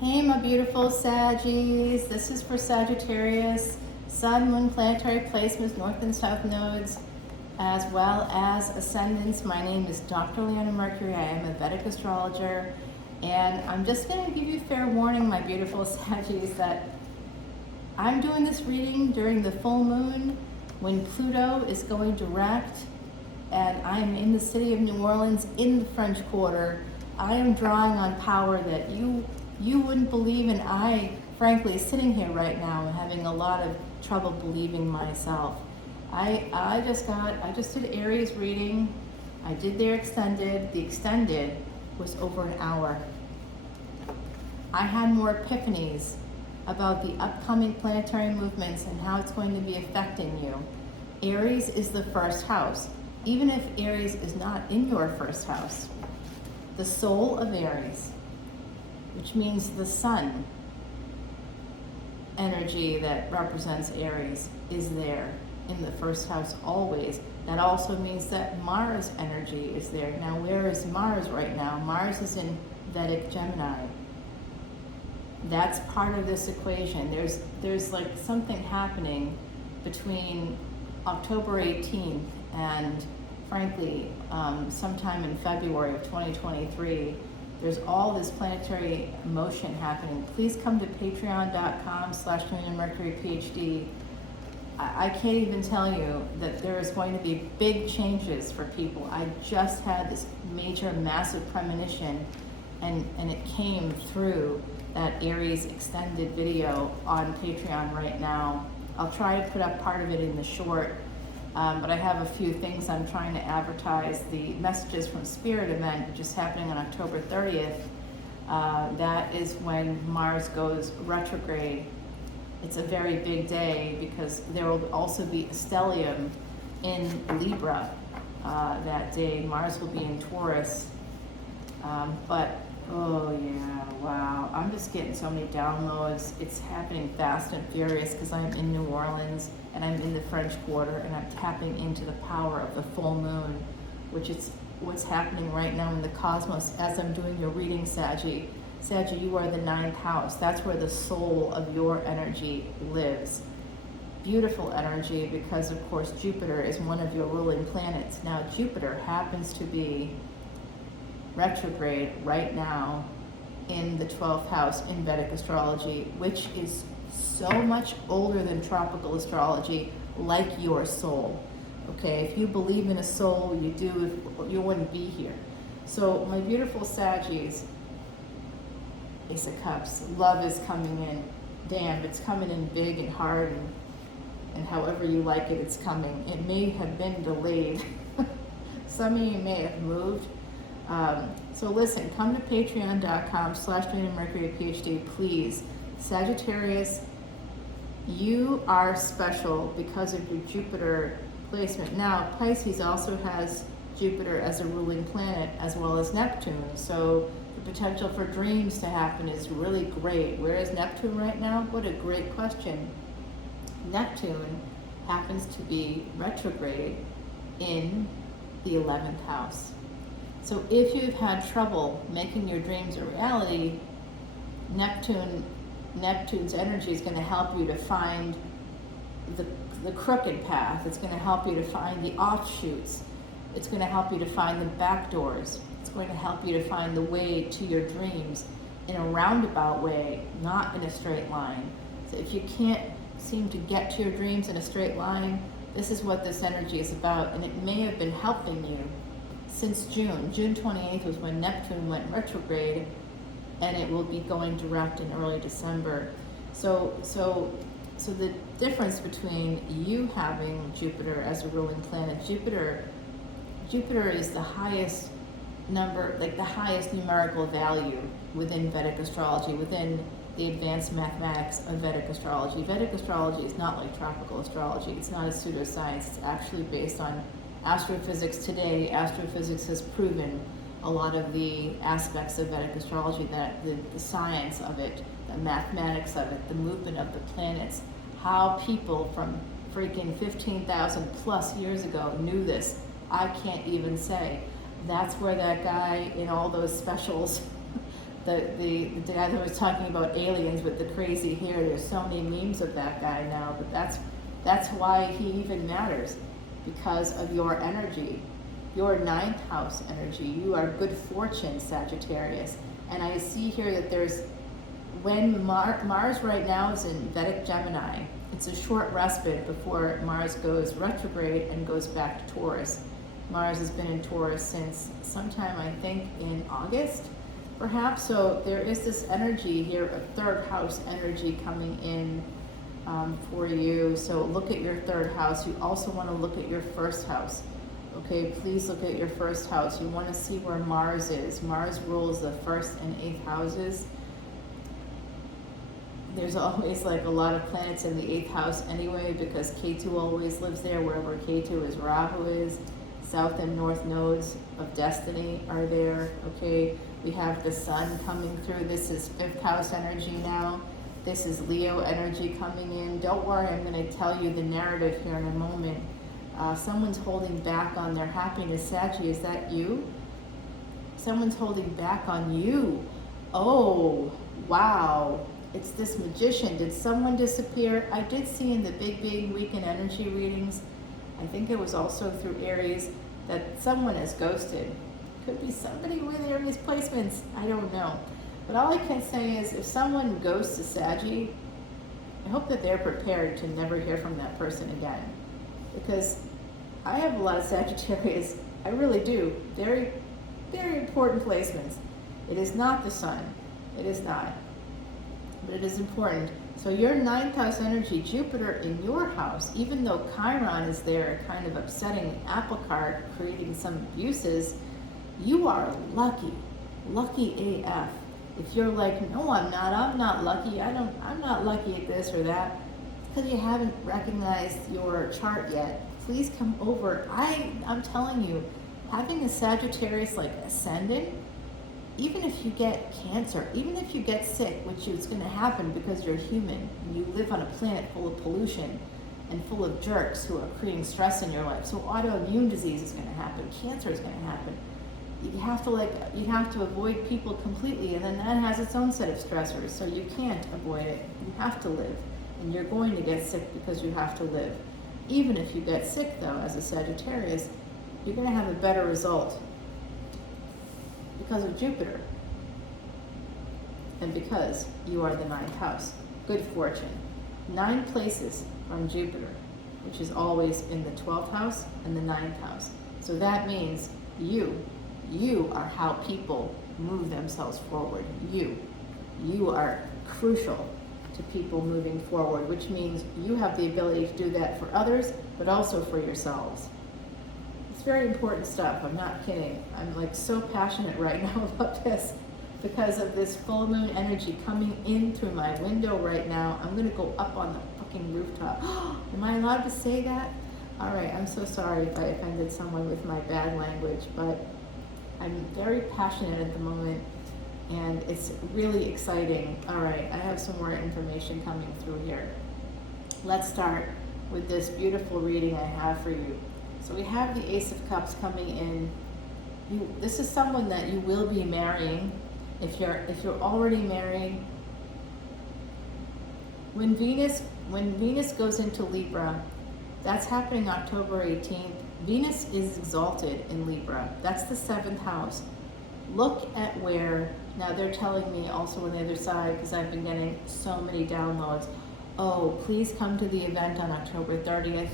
Hey, my beautiful Saggies. This is for Sagittarius, Sun, Moon, planetary placements, North and South nodes, as well as ascendants. My name is Dr. Leona Mercury. I am a Vedic astrologer, and I'm just going to give you fair warning, my beautiful Saggies, that I'm doing this reading during the full moon when Pluto is going direct, and I'm in the city of New Orleans in the French Quarter. I am drawing on power that you wouldn't believe, and I, frankly, sitting here right now and having a lot of trouble believing myself. I just did Aries reading. I did their extended. The extended was over an hour. I had more epiphanies about the upcoming planetary movements and how it's going to be affecting you. Aries is the first house. Even if Aries is not in your first house, the soul of Aries, which means the sun energy that represents Aries, is there in the first house always. That also means that Mars energy is there. Now, where is Mars right now? Mars is in Vedic Gemini. That's part of this equation. There's like something happening between October 18th and frankly sometime in February of 2023. There's all this planetary motion happening. Please come to patreon.com/leonamercuryphd. I can't even tell you that there is going to be big changes for people. I just had this major, massive premonition, and it came through that Aries extended video on Patreon right now. I'll try to put up part of it in the short, but I have a few things I'm trying to advertise. The Messages from Spirit event, which is happening on October 30th, that is when Mars goes retrograde. It's a very big day because there will also be a stellium in Libra that day. Mars will be in Taurus. But, oh yeah, wow. I'm just getting so many downloads. It's happening fast and furious because I'm in New Orleans and I'm in the French Quarter and I'm tapping into the power of the full moon, which is what's happening right now in the cosmos as I'm doing your reading, Saggy. Saggy, you are the 9th house. That's where the soul of your energy lives. Beautiful energy because, of course, Jupiter is one of your ruling planets. Now, Jupiter happens to be retrograde right now in the 12th house in Vedic astrology, which is so much older than tropical astrology, like your soul. Okay, if you believe in a soul, you do, you wouldn't be here. So, my beautiful Saggies, Ace of Cups, love is coming in. Damn, it's coming in big and hard, and however you like it, it's coming. It may have been delayed. Some of you may have moved. So listen, come to patreon.com/leonamercuryphd, please. Sagittarius, you are special because of your Jupiter placement. Now, Pisces also has Jupiter as a ruling planet as well as Neptune. So the potential for dreams to happen is really great. Where is Neptune right now? What a great question. Neptune happens to be retrograde in the 11th house. So if you've had trouble making your dreams a reality, Neptune's energy is going to help you to find the crooked path. It's going to help you to find the offshoots. It's going to help you to find the back doors. It's going to help you to find the way to your dreams in a roundabout way, not in a straight line. So if you can't seem to get to your dreams in a straight line, this is what this energy is about, and it may have been helping you since June. June 28th was when Neptune went retrograde, and it will be going direct in early December. So the difference between you having Jupiter as a ruling planet, Jupiter is the highest number, like the highest numerical value within Vedic astrology, within the advanced mathematics of Vedic astrology. Vedic astrology is not like tropical astrology. It's not a pseudoscience. It's actually based on astrophysics today. Astrophysics has proven a lot of the aspects of Vedic astrology, that the science of it, the mathematics of it, the movement of the planets, how people from freaking 15,000 plus years ago knew this, I can't even say. That's where that guy in all those specials the guy that was talking about aliens with the crazy hair. There's so many memes of that guy now, but that's why he even matters, because of your energy, your ninth house energy. You are good fortune, Sagittarius. And I see here that there's, when Mars right now is in Vedic Gemini, it's a short respite before Mars goes retrograde and goes back to Taurus. Mars has been in Taurus since sometime, I think, in August, perhaps. So there is this energy here, a third house energy coming in for you. So look at your third house. You also want to look at your first house. Okay, please look at your first house. You want to see where Mars is. Mars rules the first and eighth houses. There's always like a lot of planets in the eighth house anyway, because Ketu always lives there. Wherever Ketu is, Rahu is. South and north nodes of destiny are there. Okay, we have the sun coming through. This is fifth house energy now. This is Leo energy coming in. Don't worry, I'm going to tell you the narrative here in a moment. Someone's holding back on their happiness. Saggy, is that you? Someone's holding back on you. Oh, wow. It's this magician. Did someone disappear? I did see in the big weekend energy readings, I think it was also through Aries, that someone is ghosted. Could be somebody with Aries placements. I don't know. But all I can say is if someone ghosts a Saggy, I hope that they're prepared to never hear from that person again. Because I have a lot of Sagittarius. I really do. Very, very important placements. It is not the sun. It is not. But it is important. So your ninth house energy, Jupiter in your house, even though Chiron is there kind of upsetting the apple cart, creating some abuses, you are lucky. Lucky AF. If you're like, no, I'm not lucky. I'm not lucky at this or that. It's because you haven't recognized your chart yet. Please come over. I'm telling you, having a Sagittarius like Ascendant, even if you get cancer, even if you get sick, which is going to happen because you're human, and you live on a planet full of pollution and full of jerks who are creating stress in your life. So autoimmune disease is going to happen. Cancer is going to happen. You have to avoid people completely, and then that has its own set of stressors. So you can't avoid it. You have to live, and you're going to get sick because you have to live. Even if you get sick, though, as a Sagittarius, you're going to have a better result because of Jupiter, and because you are the ninth house. Good fortune. 9 places from Jupiter, which is always in the 12th house and the 9th house. So that means you are how people move themselves forward. You are crucial to people moving forward, which means you have the ability to do that for others, but also for yourselves. It's very important stuff. I'm not kidding. I'm like so passionate right now about this because of this full moon energy coming in through my window right now. I'm going to go up on the fucking rooftop. Am I allowed to say that? All right. I'm so sorry if I offended someone with my bad language, but I'm very passionate at the moment and it's really exciting. All right. I have some more information coming through here. Let's start with this beautiful reading I have for you. So we have the Ace of Cups coming in. This is someone that you will be marrying. If you're already married, when Venus goes into Libra, that's happening October 18th. Venus is exalted in Libra. That's the 7th house. Look at where, now they're telling me also on the other side, because I've been getting so many downloads. Oh, please come to the event on October 30th.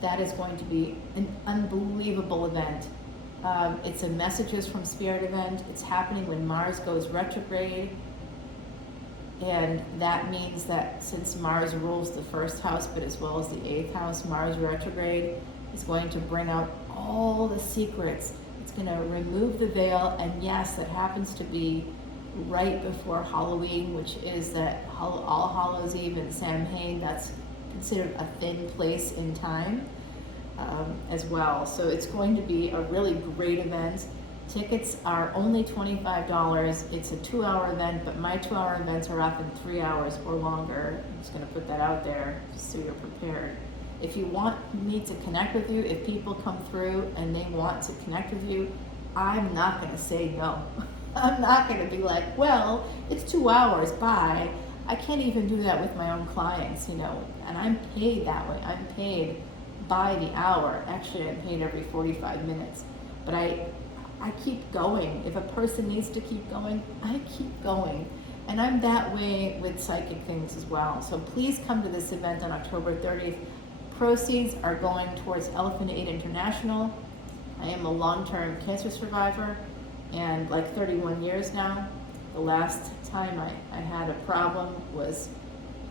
That is going to be an unbelievable event. It's a Messages from Spirit event. It's happening when Mars goes retrograde. And that means that since Mars rules the 1st house, but as well as the 8th house, Mars retrograde is going to bring out all the secrets. It's going to remove the veil. And yes, that happens to be right before Halloween, which is that All Hallows Eve and Samhain. That's considered a thin place in time as well. So it's going to be a really great event. Tickets are only $25. It's a 2-hour event, but my 2-hour events are often 3 hours or longer. I'm just going to put that out there just so you're prepared. If you want me to connect with you, if people come through and they want to connect with you, I'm not going to say no. I'm not going to be like, well, it's 2 hours, bye. I can't even do that with my own clients, you know, and I'm paid that way. I'm paid by the hour. Actually, I'm paid every 45 minutes. But I keep going. If a person needs to keep going, I keep going. And I'm that way with psychic things as well. So please come to this event on October 30th. Proceeds are going towards Elephant Aid International. I am a long-term cancer survivor, and like 31 years now. The last time I had a problem was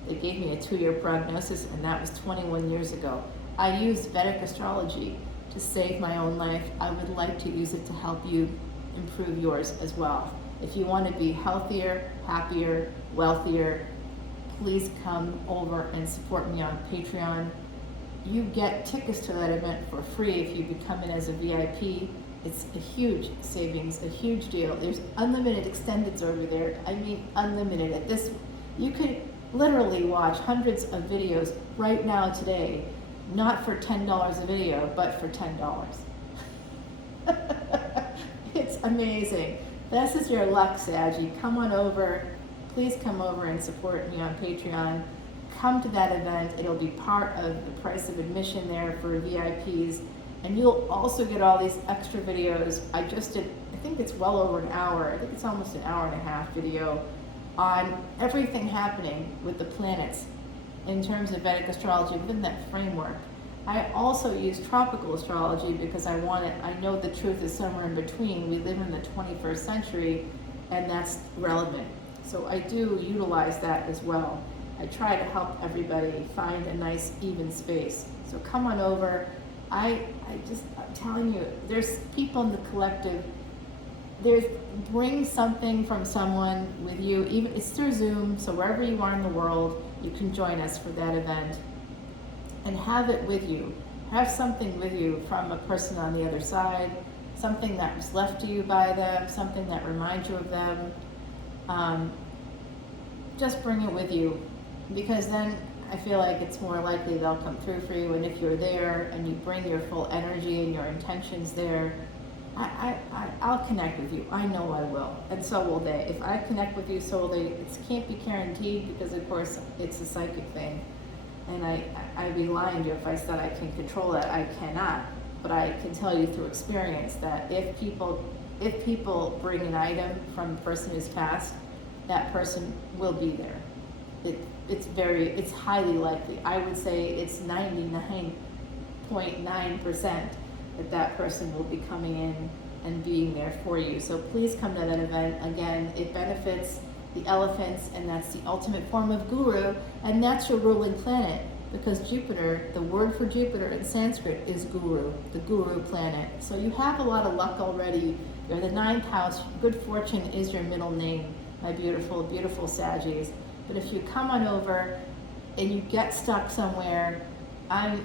they gave me a 2-year prognosis, and that was 21 years ago. I used Vedic Astrology to save my own life. I would like to use it to help you improve yours as well. If you want to be healthier, happier, wealthier, please come over and support me on Patreon. You get tickets to that event for free if you become in as a VIP. It's a huge savings, a huge deal. There's unlimited extendeds over there. I mean, unlimited. At this, you could literally watch hundreds of videos right now today, not for $10 a video, but for $10. It's amazing. This is your luck, Saggy. Come on over. Please come over and support me on Patreon. Come to that event. It'll be part of the price of admission there for VIPs. And you'll also get all these extra videos. I just did, I think it's well over an hour. I think it's almost an hour and a half video on everything happening with the planets in terms of Vedic astrology within that framework. I also use tropical astrology because I know the truth is somewhere in between. We live in the 21st century, and that's relevant. So I do utilize that as well. I try to help everybody find a nice even space. So come on over. I'm telling you, there's people in the collective. Bring something from someone with you. Even it's through Zoom, so wherever you are in the world, you can join us for that event. And have it with you. Have something with you from a person on the other side, something that was left to you by them, something that reminds you of them. Just bring it with you, because then I feel like it's more likely they'll come through for you. And if you're there and you bring your full energy and your intentions there, I'll connect with you. I know I will, and so will they. If I connect with you, so will they. It can't be guaranteed because, of course, it's a psychic thing. And I'd be lying to you if I said I can control that. I cannot. But I can tell you through experience that if people bring an item from a person who's passed, that person will be there. It's highly likely. I would say it's 99.9% that person will be coming in and being there for you. So please come to that event. Again, it benefits the elephants, and that's the ultimate form of guru, and that's your ruling planet, because Jupiter, the word for Jupiter in Sanskrit is guru, the guru planet. So you have a lot of luck already. You're the 9th house. Good fortune is your middle name, my beautiful, beautiful Saggies. But if you come on over and you get stuck somewhere, I'm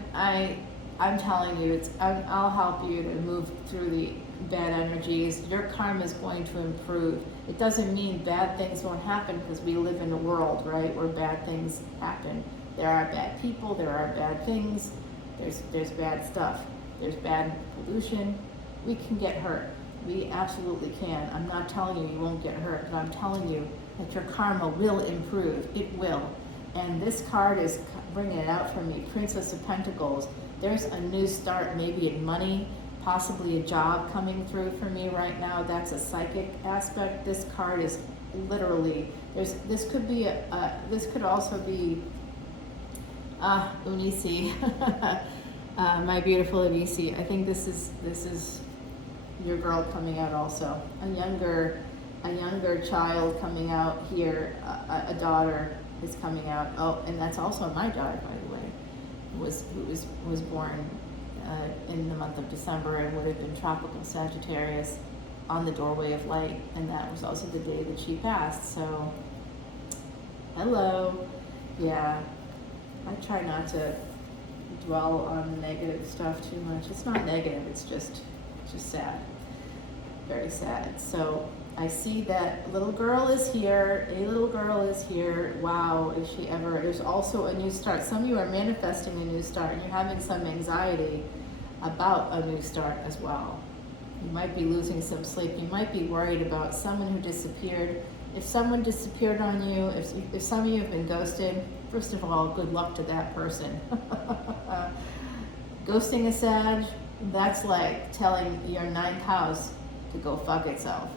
telling you, I'll help you to move through the bad energies. Your karma is going to improve. It doesn't mean bad things won't happen, because we live in a world, right, where bad things happen. There are bad people, there are bad things, there's bad stuff, there's bad pollution. We can get hurt. We absolutely can. I'm not telling you you won't get hurt, but I'm telling you that your karma will improve. It will. And this card is bringing it out for me, Princess of Pentacles. There's a new start, maybe in money, possibly a job coming through for me right now. That's a psychic aspect. This card is literally, this could also be Unisi, my beautiful Unisi. I think this is your girl coming out also. A younger child coming out here, a daughter is coming out. Oh, and that's also my daughter, by the way, who was born in the month of December, and would have been tropical Sagittarius on the doorway of light, and that was also the day that she passed. So, hello. Yeah, I try not to dwell on negative stuff too much. It's not negative, it's just sad. Very sad. So I see that little girl is here. A little girl is here. Wow, is she ever? There's also a new start. Some of you are manifesting a new start, and you're having some anxiety about a new start as well. You might be losing some sleep. You might be worried about someone who disappeared. If someone disappeared on you, if some of you have been ghosted, first of all, good luck to that person. Ghosting a Sag, that's like telling your ninth house to go fuck itself.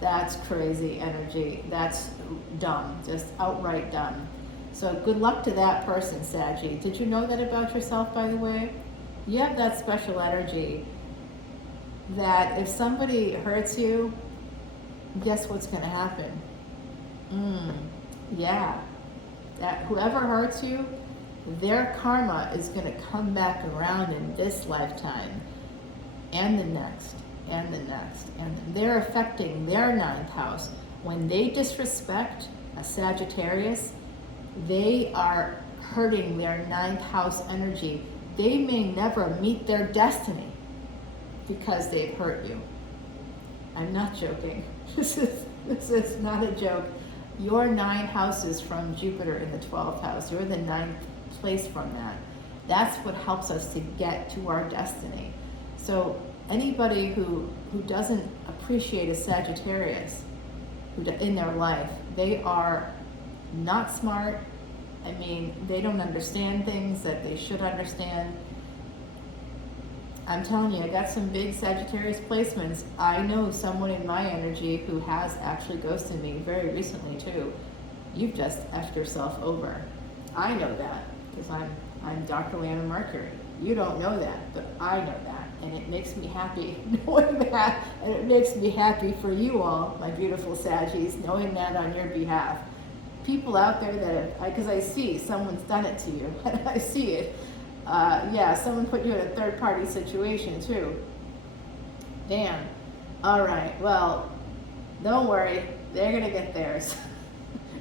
That's crazy energy. That's dumb, just outright dumb. So good luck to that person, Saggy. Did you know that about yourself, by the way? You have that special energy that if somebody hurts you, guess what's going to happen? Yeah. That whoever hurts you, their karma is going to come back around in this lifetime and the next and the next. And they're affecting their ninth house. When they disrespect a Sagittarius, they are hurting their ninth house energy. They may never meet their destiny because they've hurt you. I'm not joking. This is not a joke. Your 9 houses from Jupiter in the 12th house. You're the 9th place from that. That's what helps us to get to our destiny. So anybody who doesn't appreciate a Sagittarius in their life, they are not smart. I mean, they don't understand things that they should understand. I'm telling you, I got some big Sagittarius placements. I know someone in my energy who has actually ghosted me very recently too. You've just effed yourself over. I know that because I'm Dr. Leona Mercury. You don't know that, but I know that. And it makes me happy knowing that. And it makes me happy for you all, my beautiful Saggies, knowing that on your behalf. People out there that, because I see someone's done it to you. I see it. Yeah, someone put you in a third-party situation too. Damn. All right, well, don't worry. They're going to get theirs.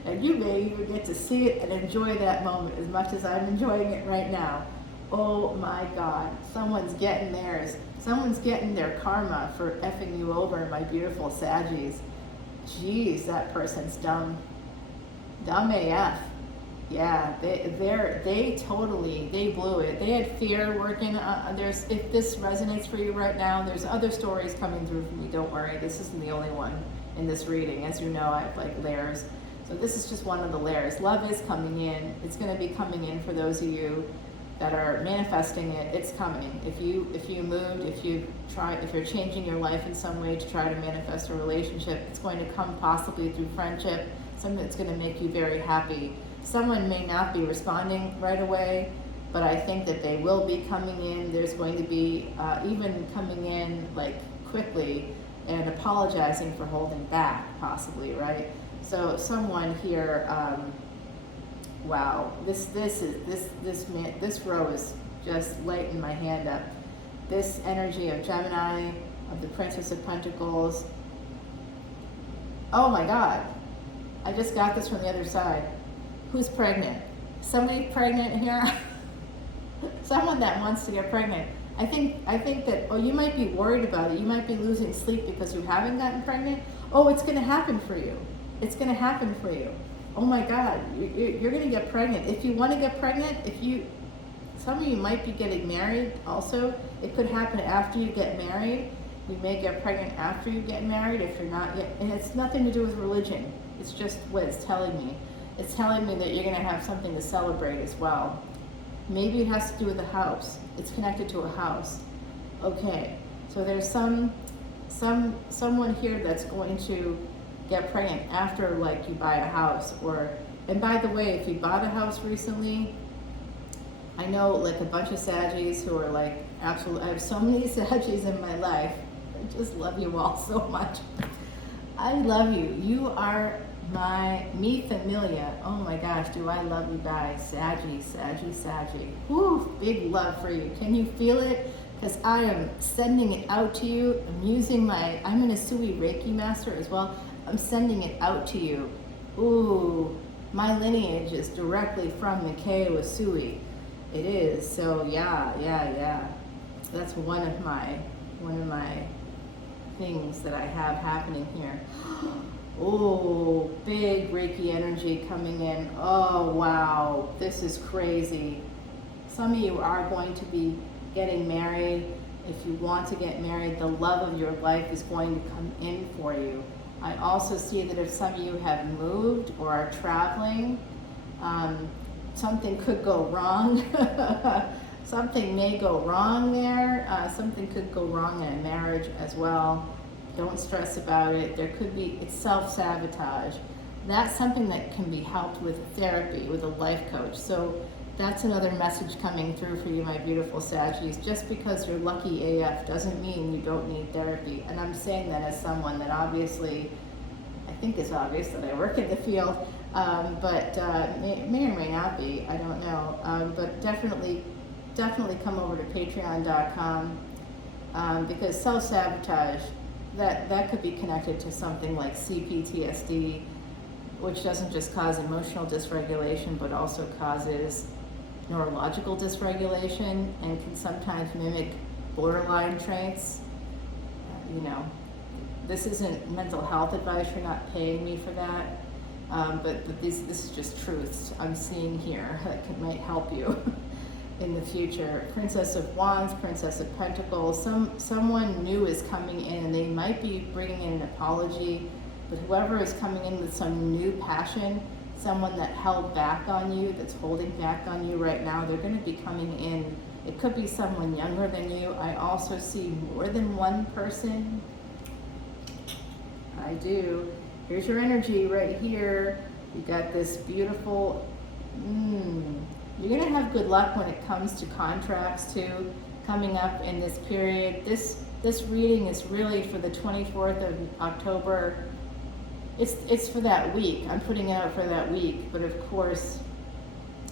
And you may even get to see it and enjoy that moment as much as I'm enjoying it right now. Oh my God, someone's getting theirs. Someone's getting their karma for effing you over, my beautiful Saggies. Jeez, that person's dumb. Dumb AF. Yeah, they blew it. They had fear working. If this resonates for you right now, there's other stories coming through for me. Don't worry, this isn't the only one in this reading. As you know, I have like layers. So this is just one of the layers. Love is coming in. It's going to be coming in for those of you that are manifesting it. It's coming. If you moved, if you're changing your life in some way to try to manifest a relationship, it's going to come possibly through friendship, something that's going to make you very happy. Someone may not be responding right away, but I think that they will be coming in. There's going to be even coming in like quickly and apologizing for holding back, possibly, right? So someone here, wow, this row is just lighting my hand up. This energy of Gemini, of the Princess of Pentacles. Oh my God, I just got this from the other side. Who's pregnant? Somebody pregnant here? Someone that wants to get pregnant. I think that, oh, you might be worried about it. You might be losing sleep because you haven't gotten pregnant. Oh, it's going to happen for you. It's going to happen for you. Oh my God, you're going to get pregnant. If you want to get pregnant, some of you might be getting married also. It could happen after you get married. You may get pregnant after you get married if you're not yet. And it's nothing to do with religion. It's just what it's telling me. It's telling me that you're going to have something to celebrate as well. Maybe it has to do with a house. It's connected to a house. Okay, so there's someone here that's going to get pregnant after, like, you buy a house. And by the way, if you bought a house recently, I know like a bunch of Saggies who are like, absolutely, I have so many Saggies in my life. I just love you all so much. I love you. You are mi familia. Oh my gosh, do I love you guys. Saggy. Woo, big love for you. Can you feel it? Because I am sending it out to you. I'm an Asui Reiki master as well. I'm sending it out to you. Ooh, my lineage is directly from Mikao Asui. It is. So yeah. That's one of my things that I have happening here. Oh, big Reiki energy coming in. Oh, wow, this is crazy. Some of you are going to be getting married If you want to get married, the love of your life is going to come in for you. I also see that if some of you have moved or are traveling, something could go wrong. Something may go wrong there. Something could go wrong in a marriage as well. Don't stress about it. There could be, it's self-sabotage. That's something that can be helped with therapy, with a life coach. So that's another message coming through for you, my beautiful Saggies. Just because you're lucky AF doesn't mean you don't need therapy. And I'm saying that as someone that obviously, I think it's obvious that I work in the field, but may or may not be, I don't know. But definitely come over to patreon.com because self-sabotage, that could be connected to something like CPTSD, which doesn't just cause emotional dysregulation, but also causes neurological dysregulation and can sometimes mimic borderline traits. You know, this isn't mental health advice, you're not paying me for that, but this is just truths I'm seeing here that might help you in the future. Princess of Wands, Princess of Pentacles, someone new is coming in and they might be bringing in an apology, but whoever is coming in with some new passion, someone that held back on you, that's holding back on you right now, they're going to be coming in. It could be someone younger than you. I also see more than one person. I do. Here's your energy right here. You got this beautiful, you're going to have good luck when it comes to contracts too, coming up in this period. This reading is really for the 24th of October. It's for that week. I'm putting it out for that week. But of course,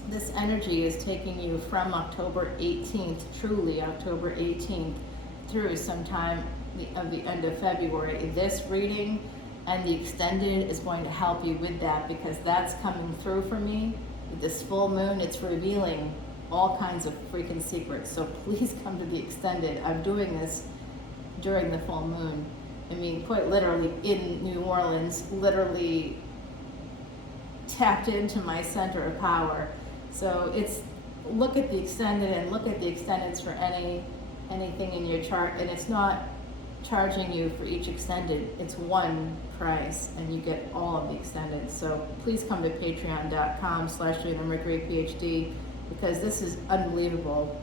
this energy is taking you from October 18th, truly October 18th, through sometime of the end of February. This reading and the extended is going to help you with that because that's coming through for me. With this full moon, it's revealing all kinds of freaking secrets. So please come to the extended. I'm doing this during the full moon. I mean, quite literally in New Orleans, literally tapped into my center of power. So it's, look at the extended and look at the extendeds for anything in your chart, and it's not charging you for each extended. It's one price and you get all of the extended. So please come to patreon.com/leonamercuryphd because this is unbelievable.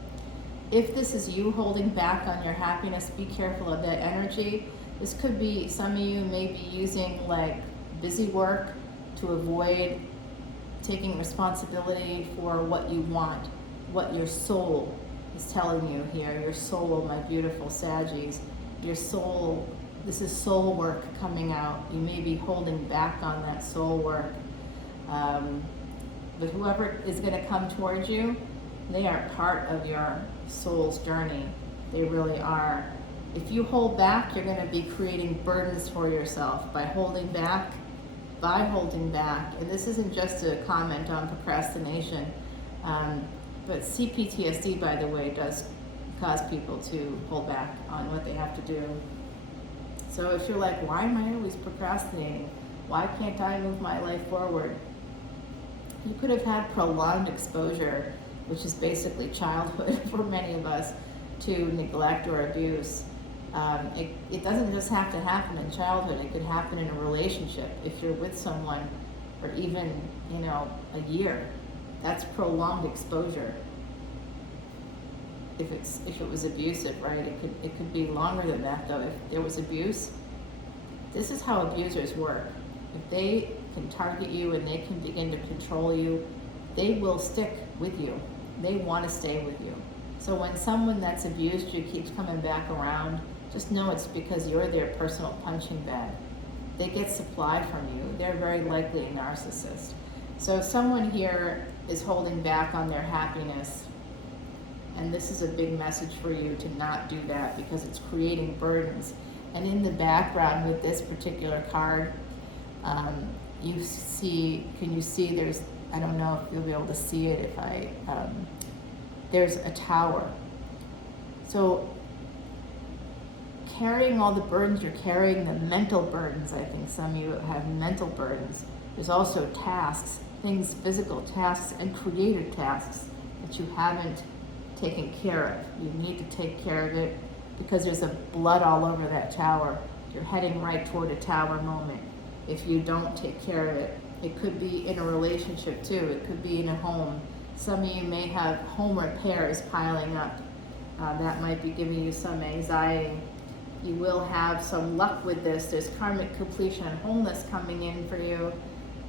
If this is you holding back on your happiness, be careful of that energy. This could be, some of you may be using like busy work to avoid taking responsibility for what you want, what your soul is telling you here. Your soul, my beautiful Saggies, your soul, this is soul work coming out. You may be holding back on that soul work. But whoever is going to come towards you, they are part of your soul's journey. They really are. If you hold back, you're going to be creating burdens for yourself by holding back. And this isn't just a comment on procrastination, but CPTSD, by the way, does cause people to hold back on what they have to do. So if you're like, why am I always procrastinating? Why can't I move my life forward? You could have had prolonged exposure, which is basically childhood for many of us, to neglect or abuse. It doesn't just have to happen in childhood. It could happen in a relationship if you're with someone for even, a year. That's prolonged exposure. If it was abusive, right? It could be longer than that though. If there was abuse, this is how abusers work. If they can target you and they can begin to control you, they will stick with you. They want to stay with you. So when someone that's abused you keeps coming back around, just know it's because you're their personal punching bag. They get supply from you. They're very likely a narcissist. So if someone here is holding back on their happiness, and this is a big message for you to not do that because it's creating burdens. And in the background with this particular card, can you see there's, I don't know if you'll be able to see it there's a tower. So carrying all the burdens, you're carrying the mental burdens. I think some of you have mental burdens. There's also tasks, things, physical tasks and creative tasks that you haven't taken care of. You need to take care of it. because there's a blood all over that tower. You're heading right toward a tower moment if you don't take care of it. It could be in a relationship too. It could be in a home. Some of you may have home repairs piling up. That might be giving you some anxiety. You will have some luck with this. There's karmic completion and wholeness coming in for you.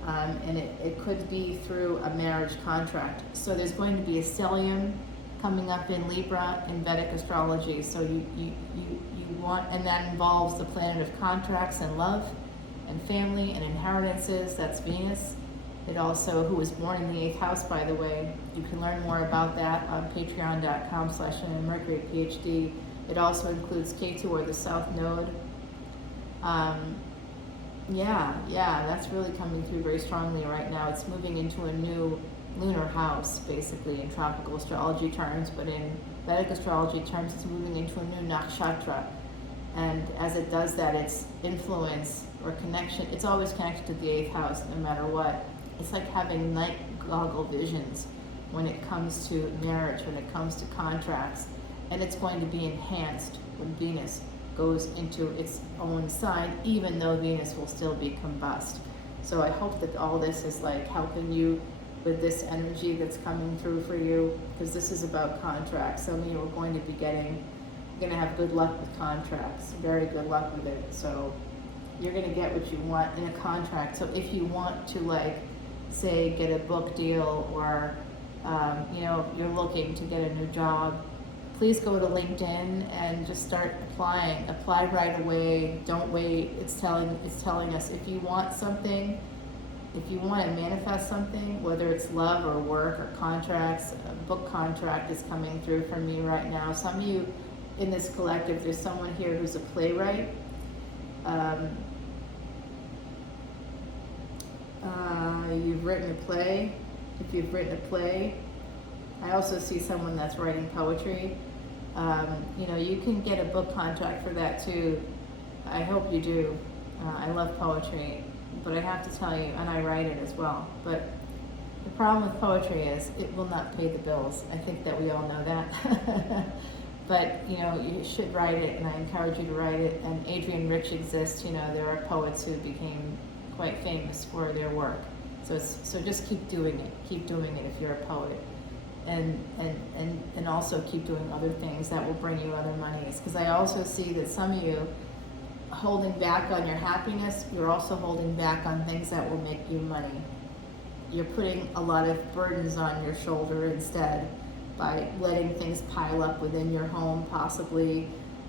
And it could be through a marriage contract. So there's going to be a stellium coming up in Libra in Vedic astrology. So you want, and that involves the planet of contracts and love and family and inheritances. That's Venus. It also, who was born in the 8th house, by the way. You can learn more about that on patreon.com/leonamercuryphd. It also includes K2 or the South Node. Yeah, that's really coming through very strongly right now. It's moving into a new lunar house, basically, in tropical astrology terms, but in Vedic astrology terms, it's moving into a new nakshatra. And as it does that, its influence or connection, it's always connected to the 8th house, no matter what. It's like having night goggle visions when it comes to marriage, when it comes to contracts. And it's going to be enhanced when Venus goes into its own sign, even though Venus will still be combust. So I hope that all this is like helping you with this energy that's coming through for you, because this is about contracts. Some of you are going to be going to have good luck with contracts, very good luck with it. So you're going to get what you want in a contract. So if you want to, like, say, get a book deal, or you're looking to get a new job, please go to LinkedIn and just start applying. Apply right away. Don't wait. It's telling us if you want something, if you want to manifest something, whether it's love or work or contracts. A book contract is coming through for me right now. Some of you in this collective, there's someone here who's a playwright. You've written a play. If you've written a play, I also see someone that's writing poetry. You can get a book contract for that too. I hope you do. I love poetry, but I have to tell you, and I write it as well. But the problem with poetry is it will not pay the bills. I think that we all know that. But you should write it, and I encourage you to write it. And Adrian Rich exists. There are poets who became quite famous for their work. So just keep doing it. Keep doing it if you're a poet. And also keep doing other things that will bring you other monies. Because I also see that some of you holding back on your happiness, you're also holding back on things that will make you money. You're putting a lot of burdens on your shoulder instead by letting things pile up within your home, possibly.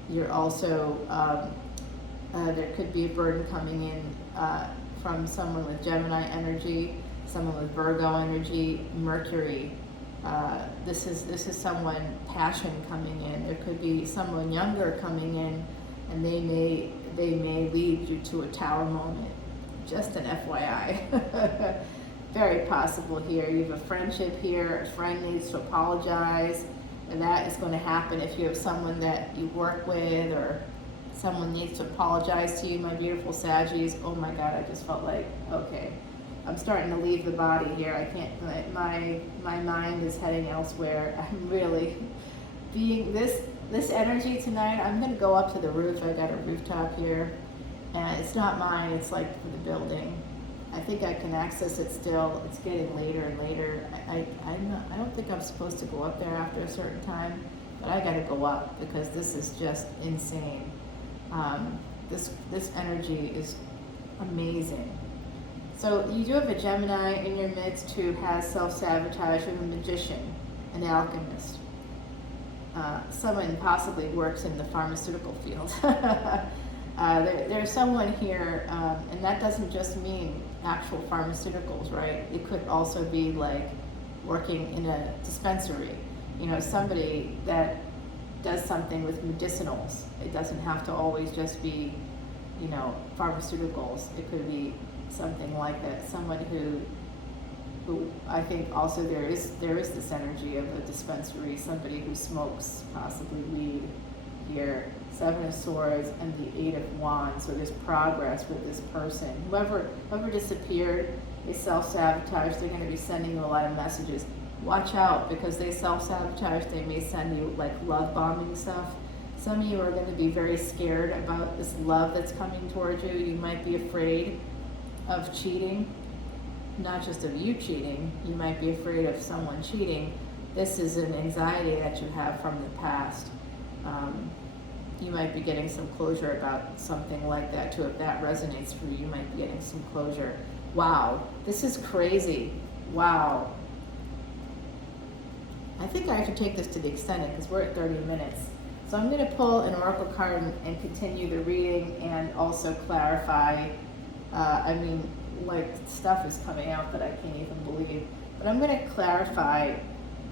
You're also, there could be a burden coming in from someone with Gemini energy, someone with Virgo energy, Mercury. This is someone, passion coming in. There could be someone younger coming in, and they may lead you to a tower moment. Just an FYI. Very possible here. You have a friendship here. A friend needs to apologize, and that is going to happen if you have someone that you work with, or someone needs to apologize to you, my beautiful Saggies. Oh my God, I just felt like, okay, I'm starting to leave the body here. I can't, my mind is heading elsewhere. I'm really being this energy tonight. I'm gonna go up to the roof. I got a rooftop here, and it's not mine, it's like for the building. I think I can access it still. It's getting later and later. I don't think I'm supposed to go up there after a certain time, but I gotta go up because this is just insane. This energy is amazing. So you do have a Gemini in your midst who has self-sabotage. You have a magician, an alchemist. Someone possibly works in the pharmaceutical field. There's someone here, and that doesn't just mean actual pharmaceuticals, right? It could also be like working in a dispensary. Somebody that does something with medicinals. It doesn't have to always just be, pharmaceuticals. It could be something like that. Someone who I think also there is this energy of a dispensary. Somebody who smokes possibly weed here. 7 of Swords and the 8 of Wands. So there's progress with this person. Whoever disappeared, they self-sabotage. They're going to be sending you a lot of messages. Watch out, because they self-sabotage. They may send you like love bombing stuff. Some of you are going to be very scared about this love that's coming towards you. You might be afraid of cheating, not just of you cheating. You might be afraid of someone cheating. This is an anxiety that you have from the past. You might be getting some closure about something like that too. If that resonates for you, you might be getting some closure. Wow, this is crazy. Wow. I think I have to take this to the extended because we're at 30 minutes. So I'm going to pull an oracle card and continue the reading and also clarify. Like stuff is coming out that I can't even believe. But I'm going to clarify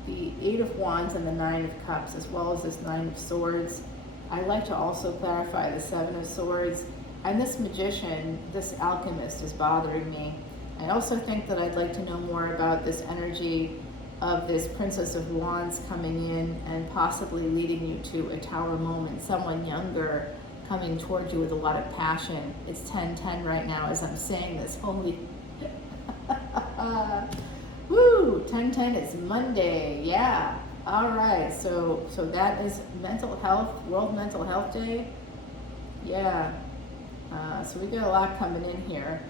the 8 of Wands and the 9 of Cups, as well as this 9 of Swords. I'd like to also clarify the 7 of Swords. And this Magician, this Alchemist is bothering me. I also think that I'd like to know more about this energy of this Princess of Wands coming in and possibly leading you to a Tower moment. Someone younger coming towards you with a lot of passion. It's 10:10 right now as I'm saying this. Holy woo! 10:10 is Monday. Yeah. All right. So that is mental health, World Mental Health Day. Yeah. So we got a lot coming in here.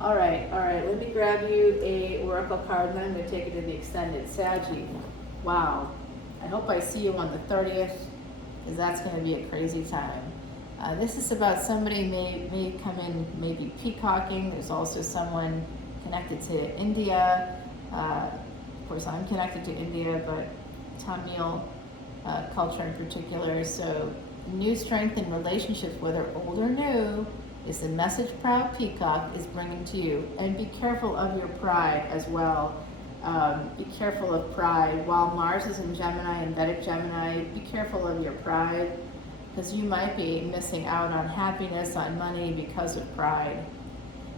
All right. Let me grab you a oracle card, and then I'm going to take it to the extended. Saggy. Wow. I hope I see you on the 30th, because that's going to be a crazy time. This is about somebody may come in, maybe peacocking. There's also someone connected to India. Of course, I'm connected to India, but Tamil culture in particular. So new strength in relationships, whether old or new, is the message proud peacock is bringing to you. And be careful of your pride as well. Be careful of pride. While Mars is in Gemini and Vedic Gemini, be careful of your pride, because you might be missing out on happiness, on money because of pride.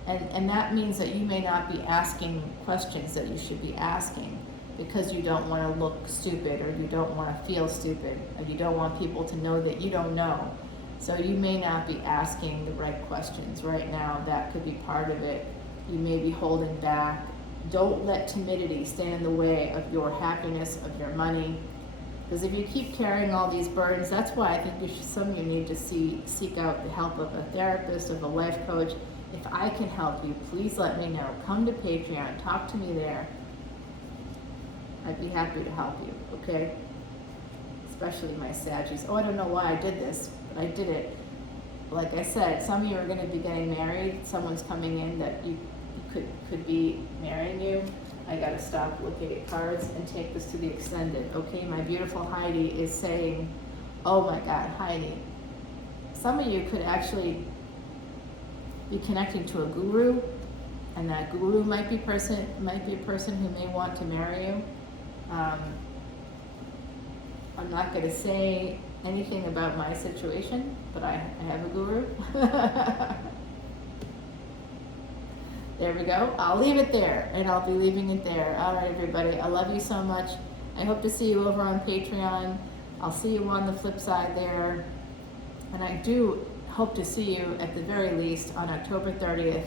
And that means that you may not be asking questions that you should be asking because you don't want to look stupid, or you don't want to feel stupid, or you don't want people to know that you don't know. So you may not be asking the right questions right now. That could be part of it. You may be holding back. Don't let timidity stand in the way of your happiness, of your money. Because if you keep carrying all these burdens, that's why I think some of you need to seek out the help of a therapist, of a life coach. If I can help you, please let me know. Come to Patreon, talk to me there. I'd be happy to help you, okay? Especially my Saggies. Oh, I don't know why I did this, but I did it. Like I said, some of you are going to be getting married. Someone's coming in that you could be marrying you. I got to stop looking at cards and take this to the extended. Okay, my beautiful Heidi is saying, oh my God, Heidi. Some of you could actually be connecting to a guru, and that guru might be a person who may want to marry you. I'm not going to say anything about my situation, but I have a guru. There we go. I'll leave it there, and I'll be leaving it there. All right, everybody. I love you so much. I hope to see you over on Patreon. I'll see you on the flip side there. And I do hope to see you at the very least on October 30th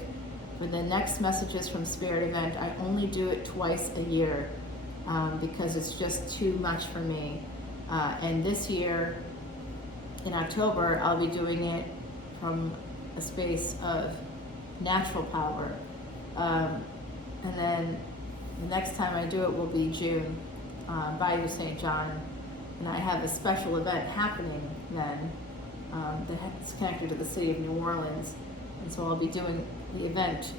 for the next Messages from Spirit event. I only do it twice a year because it's just too much for me. And this year, in October, I'll be doing it from a space of natural power. And then the next time I do it will be June, Bayou St. John. And I have a special event happening then that's connected to the city of New Orleans. And so I'll be doing the event,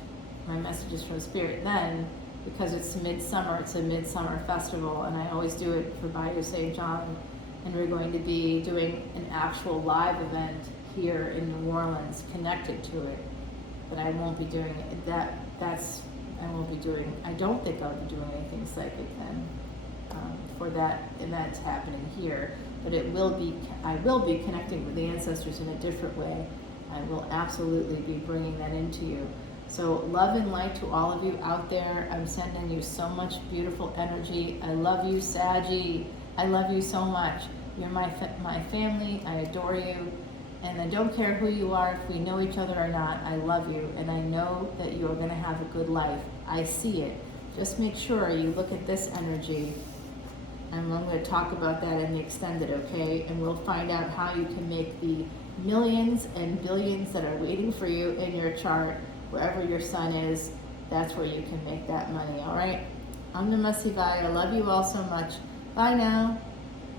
my Messages from Spirit, then, because it's midsummer. It's a midsummer festival, and I always do it for Bayou St. John. And we're going to be doing an actual live event here in New Orleans connected to it. But I won't be doing it. I don't think I'll be doing anything psychic then for that event happening here. But I will be connecting with the ancestors in a different way. I will absolutely be bringing that into you. So love and light to all of you out there. I'm sending you so much beautiful energy. I love you, Saggy. I love you so much. You're my family. I adore you. And I don't care who you are, if we know each other or not. I love you, and I know that you're going to have a good life. I see it. Just make sure you look at this energy. And I'm going to talk about that in the extended, okay? And we'll find out how you can make the millions and billions that are waiting for you in your chart, wherever your sun is. That's where you can make that money, all right? I'm Namah Shivaya. I love you all so much. Bye now.